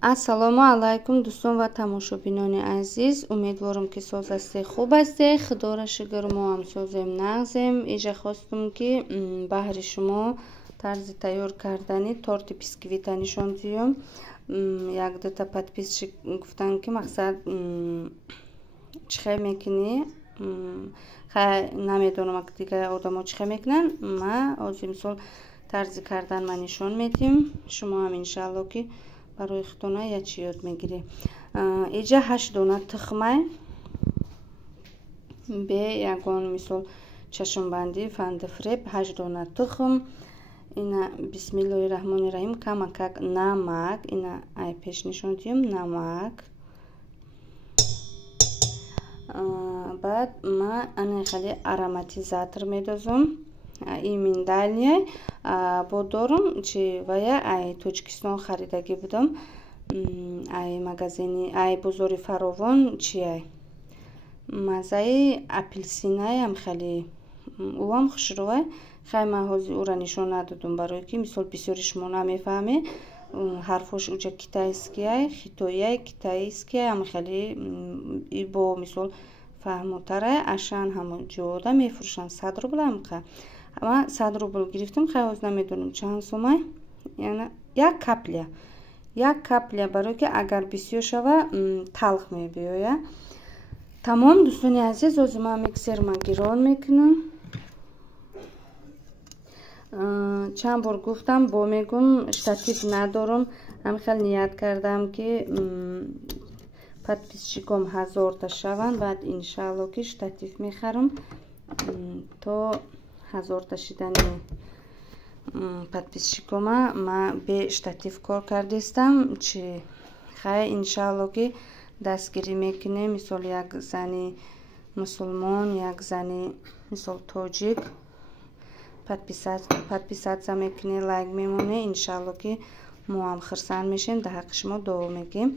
Ассалому алайкум дӯстон ва тамошобинони азиз. Умедворам ки соз ҳастед, хуб ҳастед. Худора шукр, мо ҳам созем нағзем. Иҷа хостум ки баҳри шумо тарзи тайёр кардани торти бисквита нишон диём. Як дута подписчик гуфтанд ки мақсад чихе мекунӣ, намедонам дигар одамо чихе мекунанд. Ма ҳозир мисол тарзи кардан ма нишон медиҳем. Шумо ҳам иншаалло ки барои худона як чи ёд мегирӣ. Иҷа 8 дона тухмай бе ягон мисол чашмбандӣ фандифреб, 8 дона тухм, ина бисмиллоҳи раҳмони раҳим, камакак намак, ина ай пеш нишон диҳем намак. Баъд ма ана хали ароматизатор медозам. И миндалия бодорум чи вая ай Тоҷикистон харидагӣ будам. Ай магазини ай бозори фаровон чи ай маззаи апелсинай ам хали уам хушрӯвай. Хай ма ҳозир ура нишон надодум, барое ки мисол бисёри шумо намефаҳме ҳарфош уҷа китайскияй, хитоияй, китайскияй ам хали и бо мисол фаҳмотарай ашан ҳамо ҷода мефурӯшанд 100 рубл амқа. Ма 100 рубл гирифтам, хай ҳозир намедонам чанд сомай. Яна як капля барое ки агар бисёр шава талх мебиёя. Тамом дӯстони азиз, ҳозир ман миксерма гирон мекунам. Чанд бор гуфтам, бо мегум штатив надорам. Ҳамихел ният кардам ки подписчиком 1000 та шаванд, баъд иншаалло ки штатив мехарам то 1000 та шидани подписчикома ма бе штатив кор кардистам. Чи хай иншаалло ки дастгирӣ мекунем. Мисол як зани мусулмон, як зани мисол тоҷик подписатся мекуне, лайк мемоне. Иншаалло ки мо ҳам хирсанд мешем, дар ҳаққи шумо дуо мегӯем.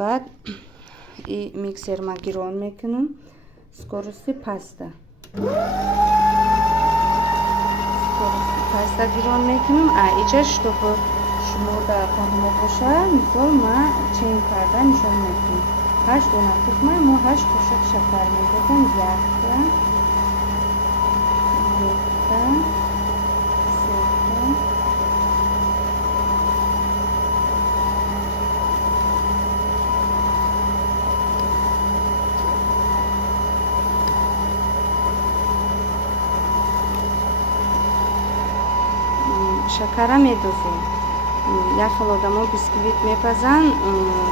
Баъд и миксерма гирон мекунам. Скорости паста гирон мекунам. Иҷа чтобы шумо дар фаҳмо боша, мисол ма чен карда нишон медиҳам. 8 дона тухмай мо 8 қошиқ шакар медозам. 1 та 2 та 3 та шакара медозем. Як хел одамо бисквит мепазанд,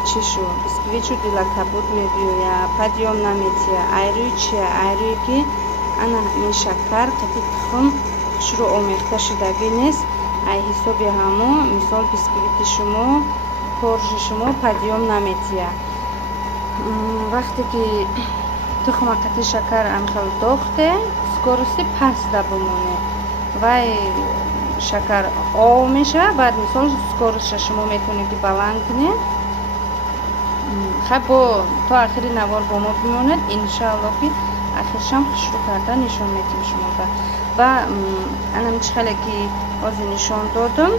чишу бисквитшу дилакабуд мебиёя, падём наметия. Айрӯи чия? Айрӯи ки ана ҳамин шакар қати тухм хушрӯ омехта шудагӣ нест. Ай ҳисоби ҳамо мисол бисквити шумо, коржи шумо падём наметия. Вақте ки тухма қати шакар амхел дохте, скорости паста бимоне. Вай шакар ов меша, баъд мисол скоростша шумо метавонед ки баланд кунед. Хай бо то ахири навор бо мо бимонед. Иншаалло ки ахиршам хушрӯ карда нишон медиҳем шумода. Ва анам чихеле ки ҳозир нишон додам.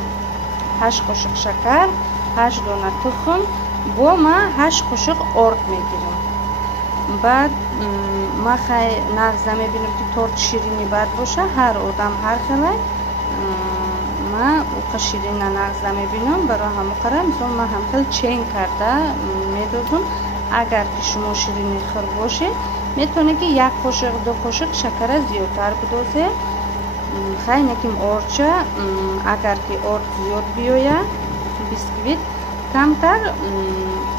8 қошиқ шакар, 8 дона тухм, бо ма 8 қошиқ орд мегирам. баъд ма хай нағза мебинам ки торт ширини бад боша. ҳар одам ҳар хелай. ма уқа ширина нағза мебинам. барои ҳамо қара мисол ма ҳамхел чен карда медозам. агар ки шумо ширини хир бошед, метавонед ки 1 қошиқ 2 қошиқ шакара зиёдтар бидозе. хай неким орча, агар ки орд зиёд биёя, бисквит камтар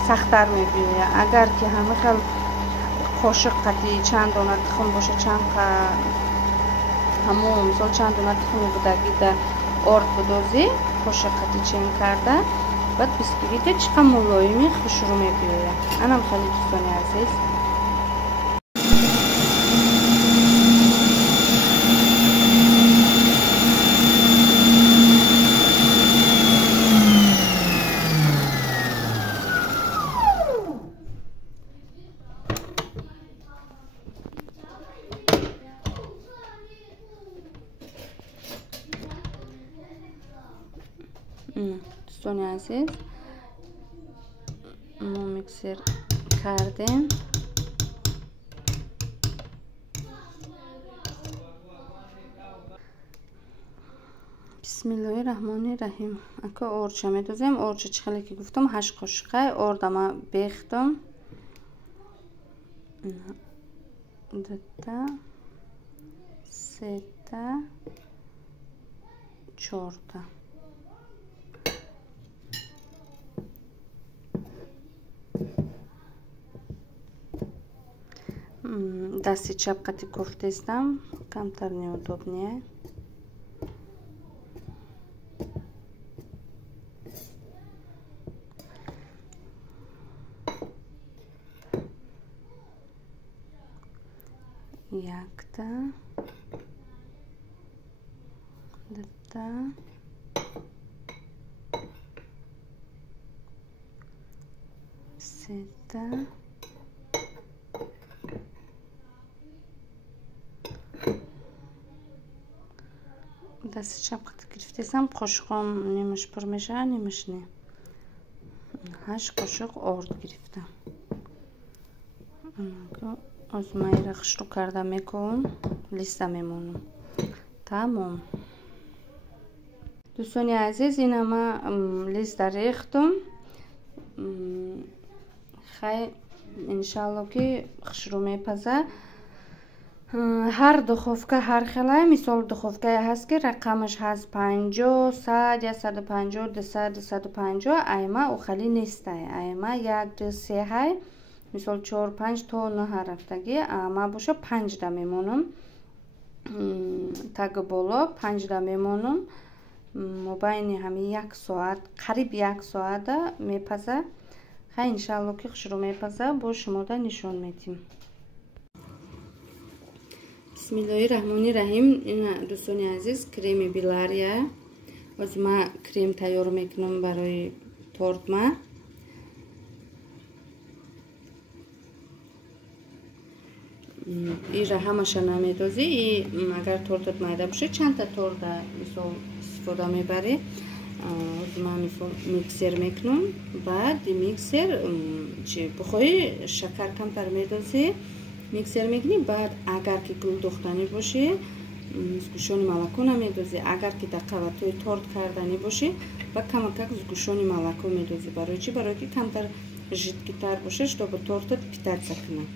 сахттар мебиёя. агар ки ҳамихел қошиқ қати чанд дона тухм боша, чанд ҳамо мисол чанд дона тухми будагӣ да орд бидозӣ, қошиқ қати чен карда, баъд бисквите чӣ қадр мулоими хушрӯ мебиёя. анам хеле дӯстони азиз. دوستان عزیز ما میکسر کردیم. بسم الله الرحمن الرحیم. اکا اورچه میدوزیم. اورچه چخلی که گفتم 8 قاشقه اورده ما بیختم. دوتا سه چهارتا. دستی چپ قطی کوفته استم. کمتر неудобнее. Якта, двата, сета, دست چپ قطع گرفتم. قاشقم نیمش پر میشه نیمش نه. 8 قاشق آرد گرفتم. از مایرخ شروع کرده میکنم. لیسته میمونم. تمام. دوستان عزیز این ما لیسته ریختم. خیلی انشالله که شروع میپزه. هر دخوفکه هر خیلی مثال دخوفکه هست که رقمش هست 50 100 150 200 250 ایما او خیلی نیسته. ایما 1 2 3 های مثال 4 5 تا 9 رفتگی اما باشه 5 دا میمونم. تاگ بالا 5 دا میمونم. مبین همین 1 ساعت قریب 1 ساعت میپزه. خیلی انشالله که شروع میپزه با شما دا نشون میدیم. بسم الله الرحمن الرحیم. این دوستان عزیز کریم بیلاریه. از ما کریم تیار میکنم برای تورت ما. این را همش نمیدازی. اگر تورتت مایده باشه چند تا تورت مثال استفاده میبری. از ما مثال میکسر میکنم. بعد میکسر چی بخوای شکر کمتر میدازی. میکسر میکنی. بعد اگر که گل دختنی باشه زگوشانی ملکو نمیدازی. اگر که دقیقا توی تورت کردنی باشه با کمک زگوشانی ملکو میدازی. برای چی؟ برای که کمتر жидкий тар باشه чтобы тортът питаться к нам.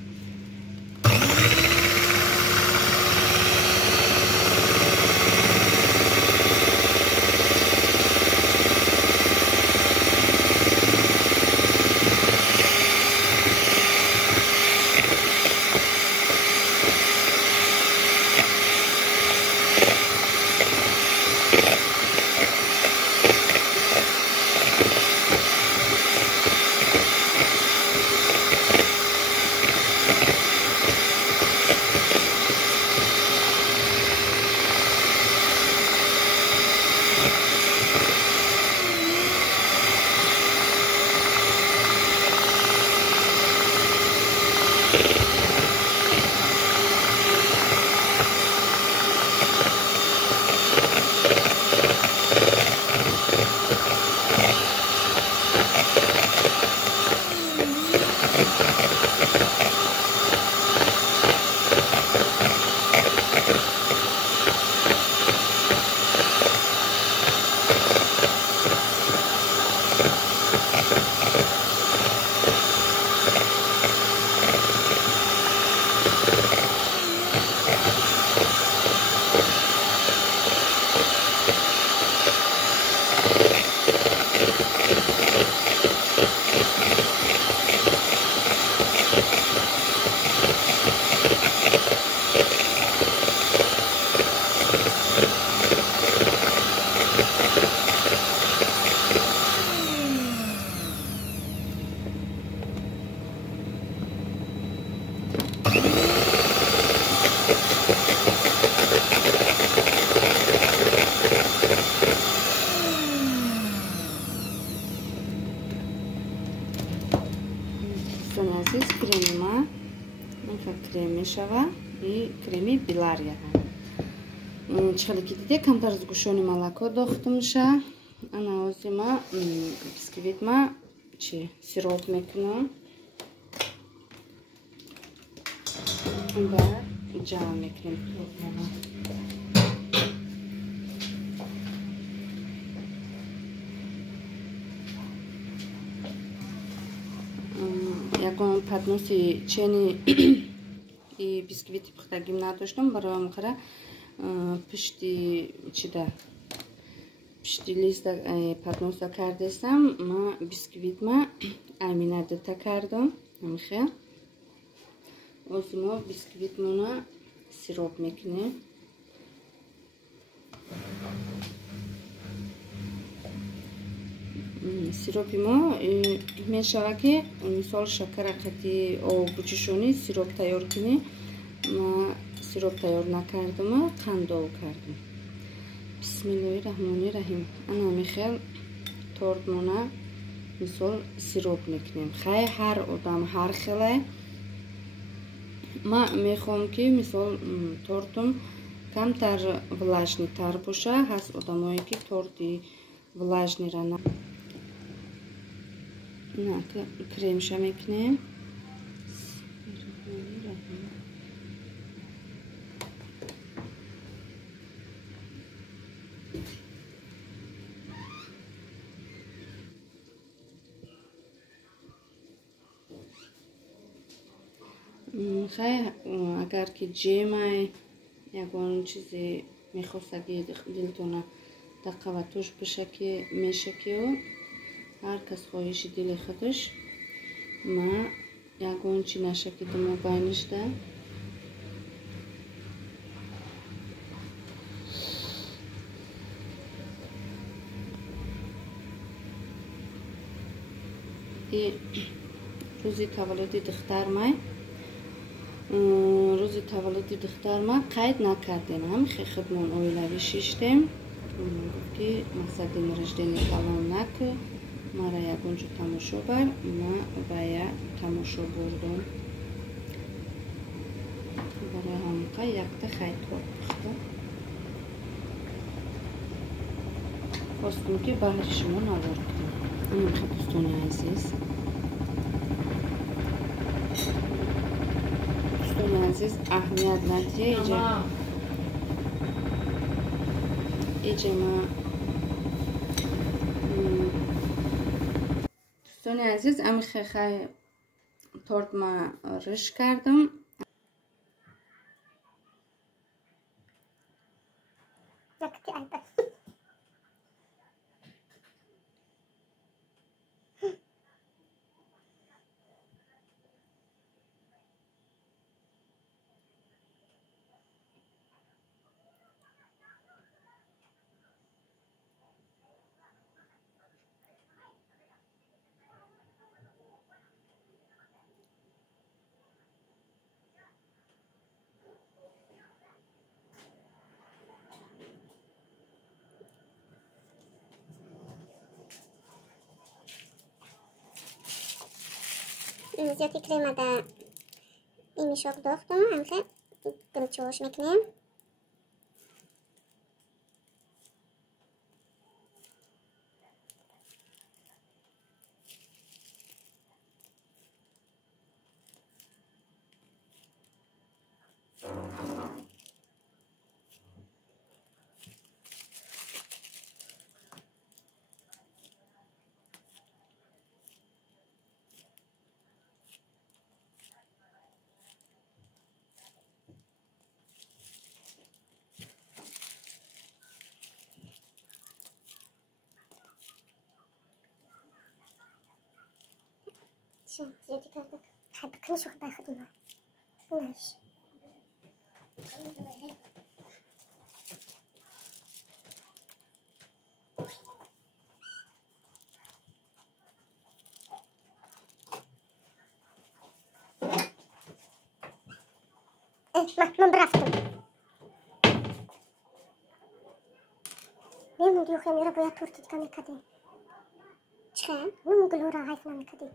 عزیز کریم ما کریم میشوه این کریمی بیلاریا چخلی که دیده کمتر از گوشونی ملکو داخته میشه انا اوزی ما بسکویت ما چی سیروپ میکنم و جمع میکنیم. یکم پتنوسی چنی ای بیسکویتی پختگیم نداشتم برام خره پشتی چیده پشتی لیست پتنوسا کردستم ما بیسکویت ما امینه دتا کردم میخه از ما بیسکویت مونا سیروپ میکنیم. سیروپی ما میشه که مثال شکر قطعی آب بچشونی سیروپ تیار کنی. ما سیروپ تیار نکردم قندو کردم. بسم الله الرحمن الرحیم. انا میخوام تورت مونا مثال سیروپ میکنیم. خیلی هر آدم هر خیلی ما میخوام که مثال تورتم کمتر ولاشنی تر باشه. هست آدمایی که تورتی ولاشنی را نه کریمشا میکنیم. خیلی اگر که جیمای یکون چیزی میخواست که دلتونه دقیقه و توش بشه که میشه که هر کس خواهش دل خودش ما یکون چی نشه که دمو باینش ده روزی تولد دختر مای روزی تولد دختر ما قید نکردیم. هم خدمون اویلوی شیشتیم که مصدیم رجدین کلام نکه مرا یکونجو تماشا بر ما باید تماشا بردم برای همونقا یکتا خیلی خوب بخته خواستم که بحر شما نوار کنم. این خیلی عزیز عزیز اهمیت ندیه ایجا ما دوستان عزیز امی خیلی تورت ما رش کردم. زیادی کریم دا این میشوک داختم همخه دمچوش میکنیم. زیادی کردم حد کنی شوخ بخدیم نش من برفتم نمو دیو خیلی را باید تورتید کنی کدیم چه؟ نمو گلو را حیف نمی کدیم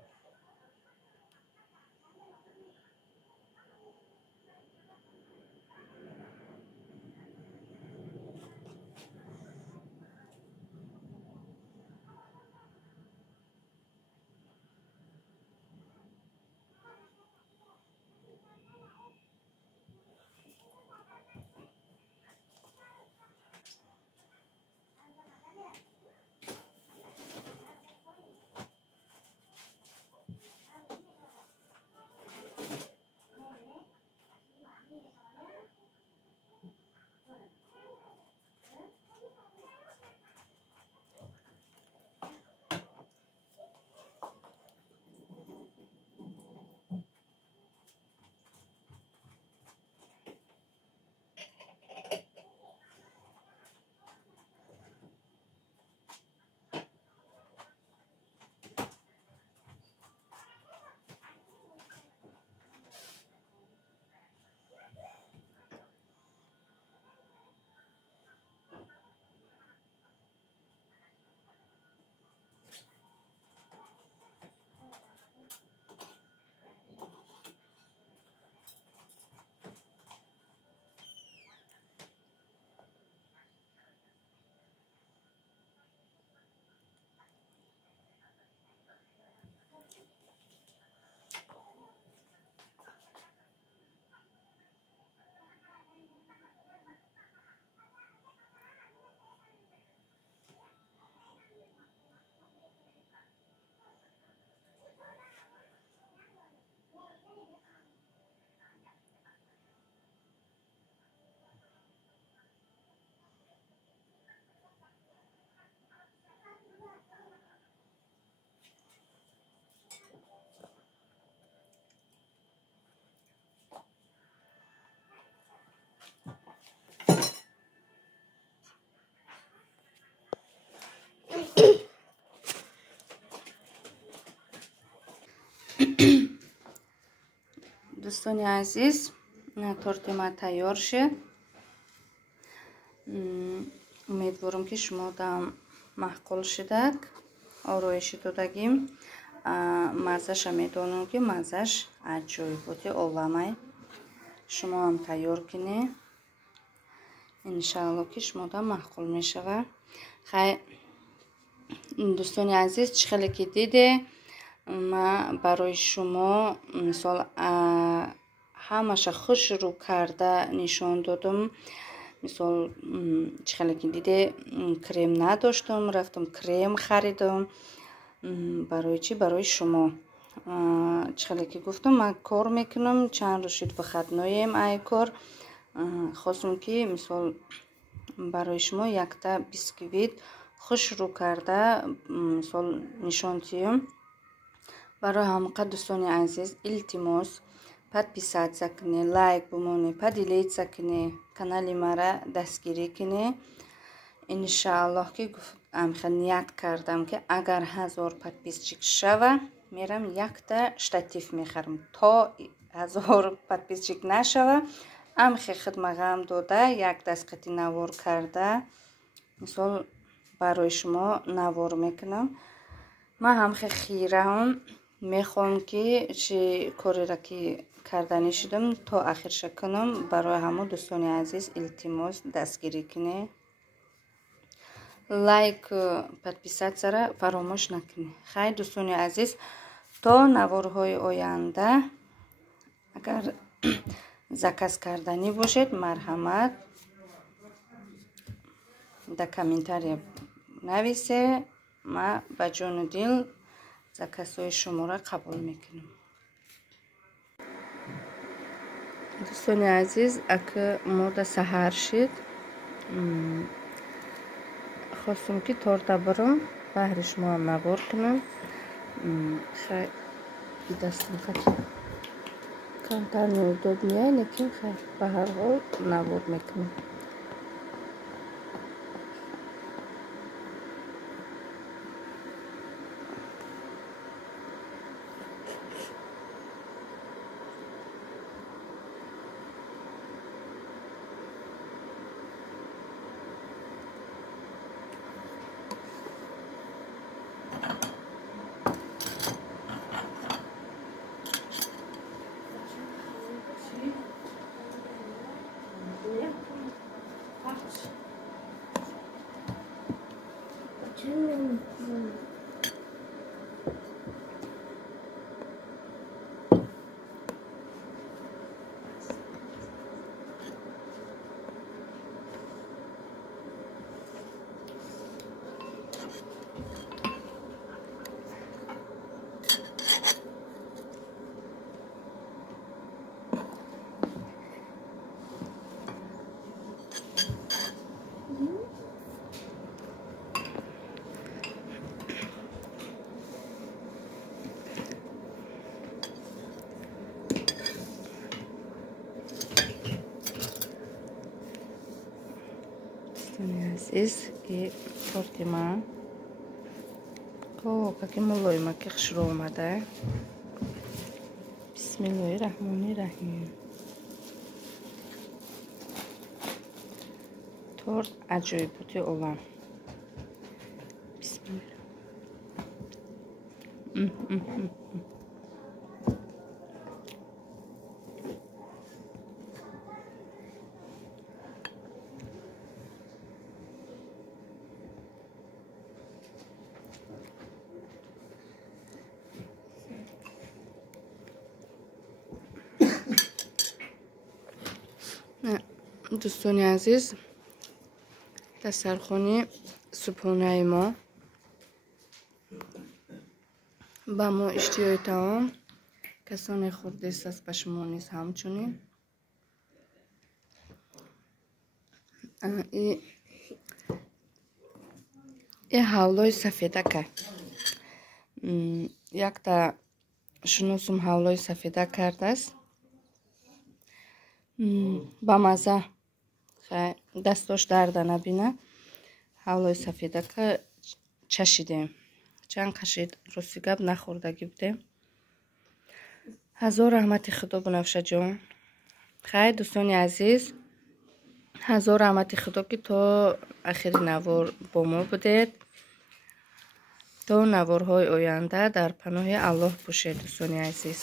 دوستان عزیز تورت ما تیار شد. امیدوارم که شما دام معقول شدک آرایشی دادگیم. مزهش میدونم که مزهش عجیب بوده. اولامای شما هم تیار کنه انشالله که شما دام معقول میشه. خیلی دوستان عزیز چخیلی که دیده ما برای شما مثال همش خوش رو کرده نشان دادم. مثال چخیلی که دیده کرم نداشتم رفتم کرم خریدم. برای چی؟ برای شما. چخیلی که گفتم من کار میکنم چند روز شد فقط نایم ای کار. خواستم که مثال برای شما یک تا بیسکویت خوش رو کرده مثال نشان دیم. برای همه دوستان عزیز التماس подписаться کنه، لایک بمونه، поделиться کنه، کانال ما را دستگیری کنه. انشالله که نیت کردم که اگر 1000 подписчик شوه میرم یک تا شتاتیف میخرم. تا 1000 подписчик نشوه خدمتم داده یک دستقطی نوار کرده مثال برای شما نوار میکنم. من هم خیره هم میخوام که چه کاری را که کردنی شدم تا آخرش کنم. برای همه دوستان عزیز التماس دستگیری کنه، لایک подписаться را فراموش نکنه. خیلی دوستان عزیز تا نوارهای آینده اگر زکس کردنی باشد مرحمت در کامنتاری نویسه. ما با جان و دل زکس‌های شما را قبول میکنم. دوستان عزیز اگه ما در سحر شد خواستم که تورتا برام بهر شما نوار کنم. خیلی دستم خیلی کمتر نورداد میای لیکن خیلی به هر حال نوار میکنم. عزیز که تورت ما که مولای ما که خشر اومده. بسم الله الرحمن الرحیم. تورت عجیب بوده اولم. بسم الله. دوستان عزیز دسترخوان صبحانه ما با ما اشتیای تمام کسانی خورده است به شما نیز همچنین. این حولای سفیدک یک تا شناسم حولای سفیدک کرده است با مزه. دستاش درد نبینه. حولای سفیدک چشیدیم چند قشید راستی گپ نخوردگی بودیم. ҳазор раҳмати худо Бунафшаҷон. Хайр дӯстони азиз, ҳазор раҳмати худо ки то ахири навор бо мо будед. То наворҳои оянда дар паноҳи Аллоҳ бошед дӯстони азиз.